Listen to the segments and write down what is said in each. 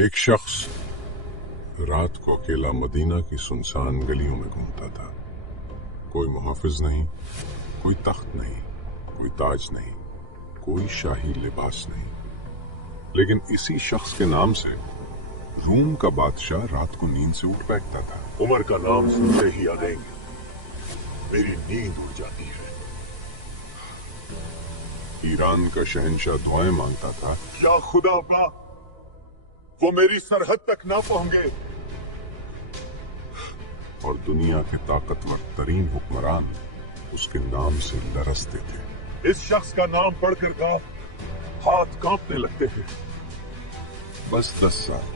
एक शख्स रात को अकेला मदीना की सुनसान गलियों में घूमता था। कोई मुहाफिज नहीं, कोई तख्त नहीं, कोई ताज नहीं, कोई शाही लिबास नहीं, लेकिन इसी शख्स के नाम से रूम का बादशाह रात को नींद से उठ बैठता था। उमर का नाम सुनते ही यादें मेरी नींद उड़ जाती है। ईरान का शहंशाह दुआएं मांगता था, क्या खुदा का वो मेरी सरहद तक ना पहुंचे। और दुनिया के ताकतवर तरीन हुक्मरान उसके नाम से लरसते थे। इस शख्स का नाम पढ़कर का हाथ कांपने लगते थे। बस 10 साल,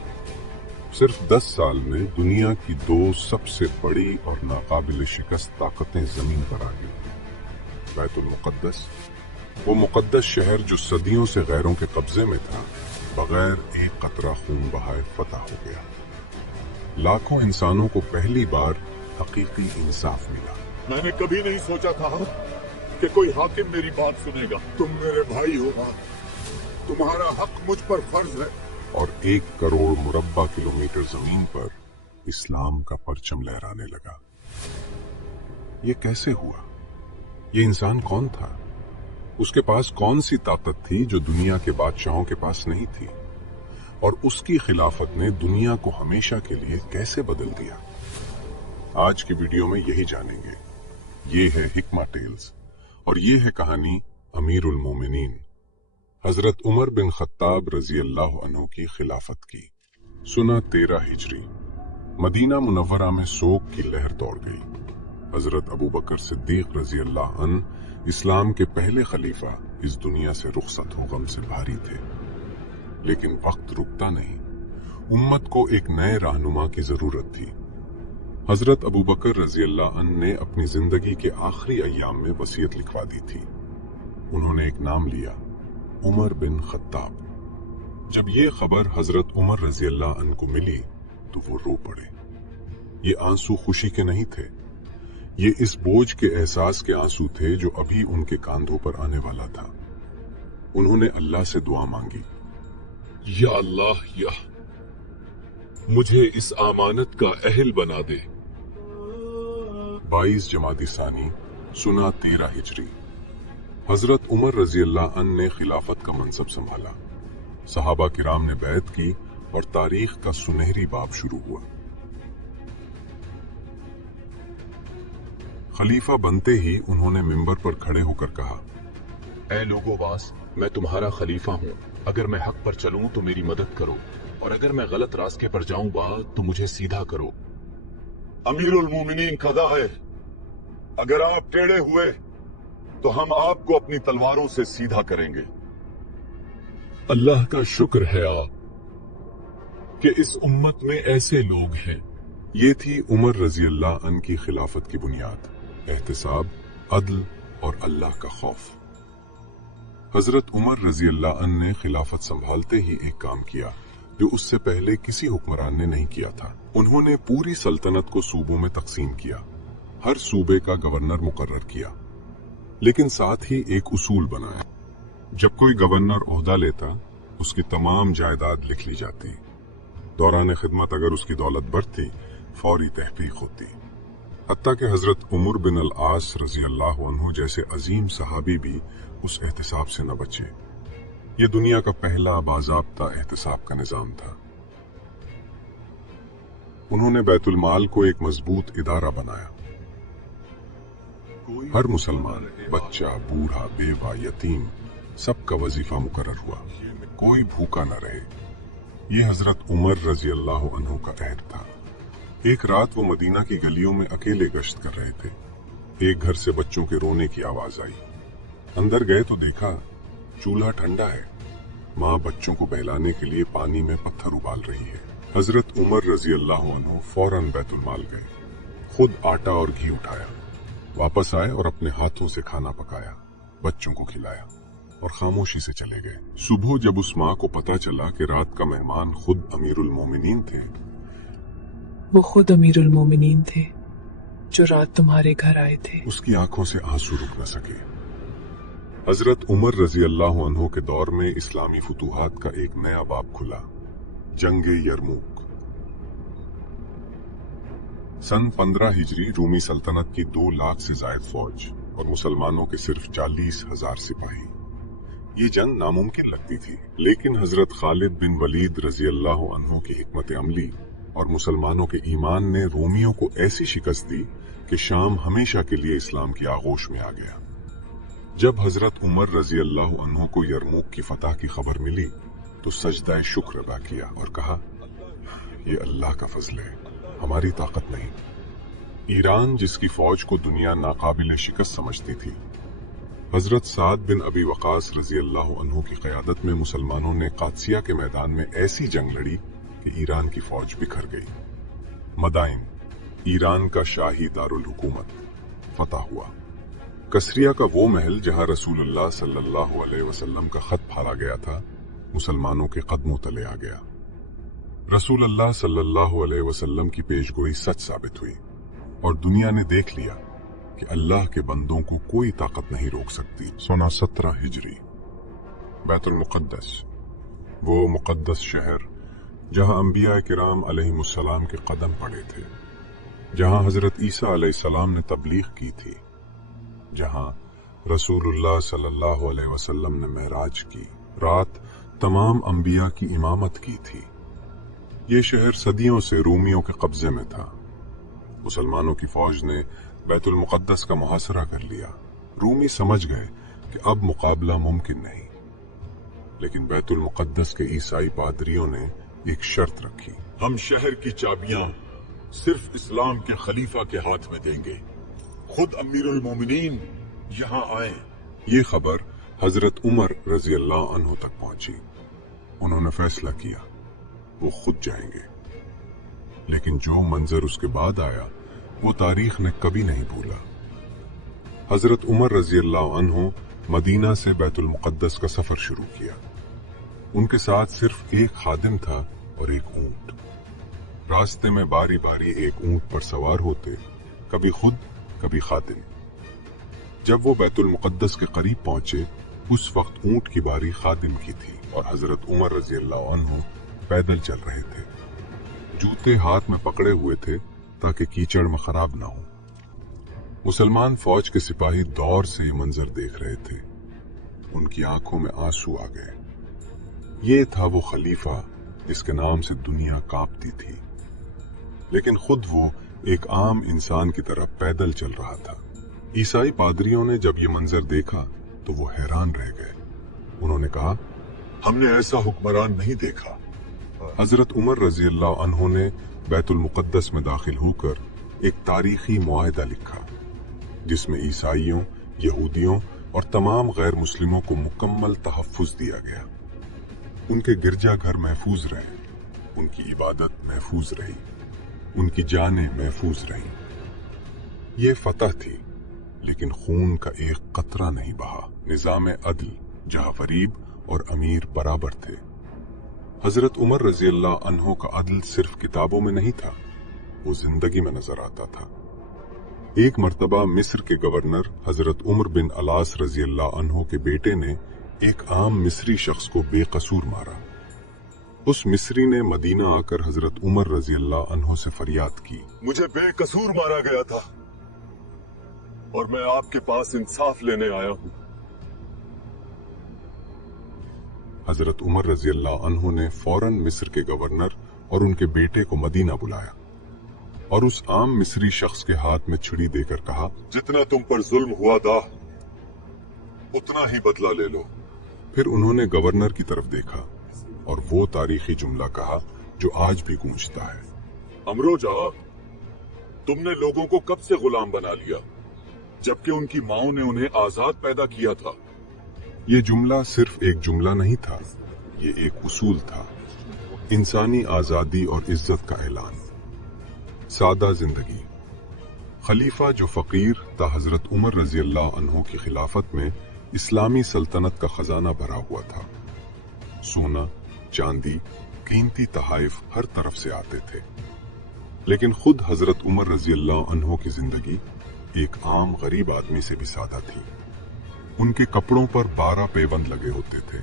सिर्फ 10 साल में दुनिया की दो सबसे बड़ी और नाकाबिल शिकस्त ताकतें जमीन पर आ गई। बैतुल मुकद्दस, वो मुकद्दस शहर जो सदियों से गैरों के कब्जे में था, बगैर एक कतरा खून बहाए फतह हो गया। लाखों इंसानों को पहली बार हकीकी इंसाफ मिला। मैंने कभी नहीं सोचा था कि कोई हाकिम मेरी बात सुनेगा। तुम मेरे भाई हो, तुम्हारा हक मुझ पर फर्ज है। और 1 करोड़ मुरब्बा किलोमीटर जमीन पर इस्लाम का परचम लहराने लगा। ये कैसे हुआ? ये इंसान कौन था? उसके पास कौन सी ताकत थी जो दुनिया के बादशाहों के पास नहीं थी? और उसकी खिलाफत ने दुनिया को हमेशा के लिए कैसे बदल दिया? आज की वीडियो में यही जानेंगे। ये है हिकमा टेल्स और ये है कहानी अमीरुल मोमिनीन हजरत उमर बिन खत्ताब रजी अल्लाह अन्हु की खिलाफत की। सुना 13 हिजरी, मदीना मुनव्वरा में सोग की लहर दौड़ गई। हजरत अबू बकर सिद्दीक रजी अल्लाह अन्हु इस्लाम के पहले खलीफा इस दुनिया से रुखसत हो गम से भारी थे, लेकिन वक्त रुकता नहीं। उम्मत को एक नए रहनुमा की जरूरत थी। हजरत अबू बकर रजी अल्लाह अन्हु ने अपनी जिंदगी के आखिरी अय्याम में वसीयत लिखवा दी थी। उन्होंने एक नाम लिया, उमर बिन खत्ताब। जब ये खबर हजरत उमर रजी अल्लाह अन्हु को मिली तो वो रो पड़े। ये आंसू खुशी के नहीं थे, ये इस बोझ के एहसास के आंसू थे जो अभी उनके कांधों पर आने वाला था। उन्होंने अल्लाह से दुआ मांगी, या अल्लाह, या मुझे इस अमानत का अहल बना दे। 22 जमादी सानी, सुना 13 हिजरी, हजरत उमर रजी अल्लाह अन्हु ने खिलाफत का मनसब संभाला। सहाबा किराम ने बैत की और तारीख का सुनहरी बाब शुरू हुआ। खलीफा बनते ही उन्होंने मिंबर पर खड़े होकर कहा, ऐ लोगो वास, मैं तुम्हारा खलीफा हूँ। अगर मैं हक पर चलूं तो मेरी मदद करो, और अगर मैं गलत रास्ते पर जाऊंगा तो मुझे सीधा करो। अमीरुल मोमिनीन कदा है, अगर आप टेढ़े हुए तो हम आपको अपनी तलवारों से सीधा करेंगे। अल्लाह का शुक्र है आप कि इस उम्मत में ऐसे लोग हैं। ये थी उमर रजी अल्लाह अन्हु की खिलाफत की बुनियाद, एहतिसाब, अदल और अल्लाह का खौफ। हजरत उमर रजी अल्लाह अन्हु ने खिलाफत संभालते ही एक काम किया जो उससे पहले किसी हुक्मरान ने नहीं किया था। उन्होंने पूरी सल्तनत को सूबों में तकसीम किया, हर सूबे का गवर्नर मुकर्रर किया, लेकिन साथ ही एक उसूल बनाया। जब कोई गवर्नर ओहदा लेता, उसकी तमाम जायदाद लिख ली जाती। दौरान खिदमत अगर उसकी दौलत बढ़ती, फौरी तहकीक होती। हत्ता कि हजरत उमर बिन अल आस रजी अल्लाह अन्हु जैसे अजीम सहाबी भी उस एहतिसाब से न बचे। ये दुनिया का पहला बाज़ाब्ता एहतिसाब का निजाम था। उन्होंने बैतुल माल को एक मजबूत इदारा बनाया। हर मुसलमान, बच्चा, बूढ़ा, बेवा, यतीम, सबका वजीफा मुकर्रर हुआ। कोई भूखा न रहे। ये हजरत उमर रजी अल्लाह अन्हु का अहद था। एक रात वो मदीना की गलियों में अकेले गश्त कर रहे थे। एक घर से बच्चों के रोने की आवाज आई। अंदर गए तो देखा चूल्हा ठंडा है। माँ बच्चों को बहलाने के लिए पानी में पत्थर उबाल रही है। हजरत उमर रजी अल्लाह अन्हु फौरन बैतुल माल गए, खुद आटा और घी उठाया, वापस आए और अपने हाथों से खाना पकाया, बच्चों को खिलाया और खामोशी से चले गए। सुबह जब उस माँ को पता चला कि रात का मेहमान खुद अमीरुल मोमिनीन थे, वो खुद अमीरुल मोमिनीन थे जो रात तुम्हारे घर आए थे, उसकी आंखों से आंसू रुक न सके। हजरत उमर रजी अल्लाह अन्हु के दौर में इस्लामी फुतूहात का एक नया बाब खुला। जंग यरमूक। सन 15 हिजरी रूमी सल्तनत की 2 लाख से जायद फौज और मुसलमानों के सिर्फ 40,000 सिपाही। ये जंग नामुमकिन लगती थी, लेकिन हजरत खालिद बिन वलीद रजी अल्लाह अन्हु की हिकमत अमली और मुसलमानों के ईमान ने रोमियों को ऐसी शिकस्त दी कि शाम हमेशा के लिए इस्लाम की आगोश में आ गया। जब हजरत उमर रजी अल्लाह अन्हु को यरमूक की फतह की खबर मिली तो सजदा शुक्र अदा किया और कहा, ये अल्लाह का फजल है, हमारी ताकत नहीं। ईरान जिसकी फौज को दुनिया नाकाबिल शिकस्त समझती थी, हजरत साद बिन अबी वकास रजी अल्लाह अन्हु की क़यादत में मुसलमानों ने कादसिया के मैदान में ऐसी जंग लड़ी कि ईरान की फौज बिखर गई। मदाइन, ईरान का शाही दारुल हुकूमत, फतह हुआ। कसरिया का वो महल जहां रसूलुल्लाह सल्लल्लाहु अलैहि वसल्लम का खत फाड़ा गया था, मुसलमानों के कदमों तले आ गया। रसूलुल्लाह सल्लल्लाहु अलैहि वसल्लम की पेशगोई सच साबित हुई और दुनिया ने देख लिया कि अल्लाह के बंदों को कोई ताकत नहीं रोक सकती। 17 हिजरी। बैतुल मुक़द्दस, वो मुक़द्दस शहर जहां अंबिया किराम अलैहिमुस्सलाम के कदम पड़े थे, जहां हजरत ईसा अलैहिस्सलाम ने तबलीग की थी, जहां रसूलुल्लाह सल्लल्लाहु अलैहि वसल्लम ने महराज की रात तमाम अंबिया की इमामत की थी। ये शहर सदियों से रूमियों के कब्जे में था। मुसलमानों की फौज ने बैतुल मुक़द्दस का मुहासरा कर लिया। रूमी समझ गए कि अब मुकाबला मुमकिन नहीं, लेकिन बैतुल मुक़द्दस के ईसाई पादरियों ने एक शर्त रखी, हम शहर की चाबियां सिर्फ इस्लाम के खलीफा के हाथ में देंगे, खुद अमीरुल मोमिनीन यहाँ आए। ये खबर हजरत उमर रजी अल्लाह अन्हु तक पहुंची। उन्होंने फैसला किया वो खुद जाएंगे, लेकिन जो मंजर उसके बाद आया वो तारीख ने कभी नहीं भूला। हजरत उमर रजी अल्लाह अन्हु मदीना से बैतुल मुक़द्दस का सफर शुरू किया। उनके साथ सिर्फ एक खादिम था और एक ऊंट। रास्ते में बारी बारी एक ऊंट पर सवार होते, कभी खुद कभी खादिम। जब वो बैतुल मुक़द्दस के करीब पहुंचे, उस वक्त ऊंट की बारी खादिम की थी और हजरत उमर रजी अल्लाह अन्हु पैदल चल रहे थे। जूते हाथ में पकड़े हुए थे ताकि कीचड़ में खराब ना हो। मुसलमान फौज के सिपाही दौर से ये मंजर देख रहे थे। उनकी आंखों में आंसू आ गए। ये था वो खलीफा जिसके नाम से दुनिया कांपती थी, लेकिन खुद वो एक आम इंसान की तरह पैदल चल रहा था। ईसाई पादरियों ने जब ये मंजर देखा तो वो हैरान रह गए। उन्होंने कहा, हमने ऐसा हुक्मरान नहीं देखा। हजरत उमर रजी अल्लाह अन्हु ने बैतुल मुक़द्दस में दाखिल होकर एक तारीखी मुआहदा लिखा, जिसमें ईसाइयों, यहूदियों और तमाम गैर मुस्लिमों को मुकम्मल तहफ़्फ़ुज़ दिया गया। उनके गिरजाघर महफूज रहे, उनकी इबादत महफूज रही, उनकी जानें महफूज रहीं। ये फतह थी, लेकिन खून का एक कतरा नहीं बहा। निज़ाम अदल जहां गरीब और अमीर बराबर थे। हजरत उमर रजी अल्लाह अन्हु का अदल सिर्फ किताबों में नहीं था, वो जिंदगी में नजर आता था। एक मर्तबा मिस्र के गवर्नर हजरत उमर बिन अलास रजी अल्लाह अन्हु के बेटे ने एक आम मिस्री शख्स को बेकसूर मारा। उस मिस्री ने मदीना आकर हजरत उमर रजी अल्लाह अन्हु से फरियाद की, मुझे बेकसूर मारा गया था और मैं आपके पास इंसाफ लेने आया हूं। हजरत उमर रजी अल्लाह अन्हु ने फौरन मिस्र के गवर्नर और उनके बेटे को मदीना बुलाया और उस आम मिस्री शख्स के हाथ में छुरी देकर कहा, जितना तुम पर जुल्म हुआ था उतना ही बदला ले लो। फिर उन्होंने गवर्नर की तरफ देखा और वो तारीखी जुमला कहा जो आज भी गूंजता है, अमरो जहां, तुमने लोगों को कब से गुलाम बना लिया जबकि उनकी माओं ने उन्हें आजाद पैदा किया था। ये जुमला सिर्फ एक जुमला नहीं था, ये एक उसूल था, इंसानी आजादी और इज्जत का ऐलान। सादा जिंदगी। खलीफा जो फकीर था हजरत उमर रजी अल्लाह अन्हु की खिलाफत में इस्लामी सल्तनत का खजाना भरा हुआ था। सोना, चांदी, कीमती तहाइफ हर तरफ से आते थे, लेकिन खुद हजरत उमर रजी अल्लाह अन्हु की जिंदगी एक आम गरीब आदमी से भी सादा थी। उनके कपड़ों पर 12 पैबंद लगे होते थे।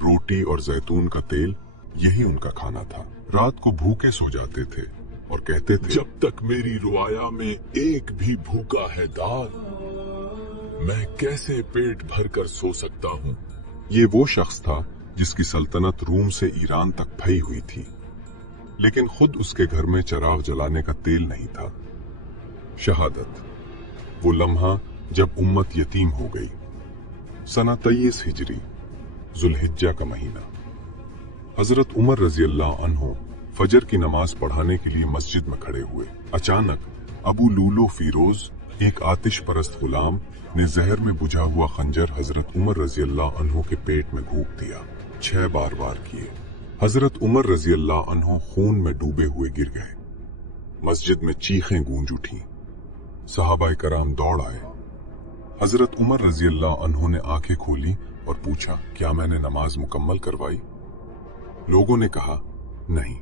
रोटी और जैतून का तेल यही उनका खाना था। रात को भूखे सो जाते थे और कहते थे, जब तक मेरी रुआया में एक भी भूखा है दार, मैं कैसे पेट भर कर सो सकता हूँ। ये वो शख्स था जिसकी सल्तनत रोम से ईरान तक फैली हुई थी, लेकिन खुद उसके घर में चिराग जलाने का तेल नहीं था। शहादत, वो लम्हा जब उम्मत यतीम हो गई। सना 23 हिजरी, जुल्हिज्जा का महीना। हजरत उमर रजी अल्लाह अन्हु फजर की नमाज पढ़ाने के लिए मस्जिद में खड़े हुए। अचानक अबू लूलो फीरोज, एक आतिश परस्त गुलाम, ने जहर में बुझा हुआ खंजर हजरत उमर रजी अल्लाह अन्हु के पेट में घूंप दिया। 6 बार वार किए। हजरत उमर रजी अल्लाह अन्हु खून में डूबे हुए गिर गए। मस्जिद में चीखें गूंज उठी। सहाबाए कराम दौड़ आए। हजरत उमर रजी अल्लाह अन्हु ने आंखें खोली और पूछा, क्या मैंने नमाज मुकम्मल करवाई? लोगों ने कहा, नहीं।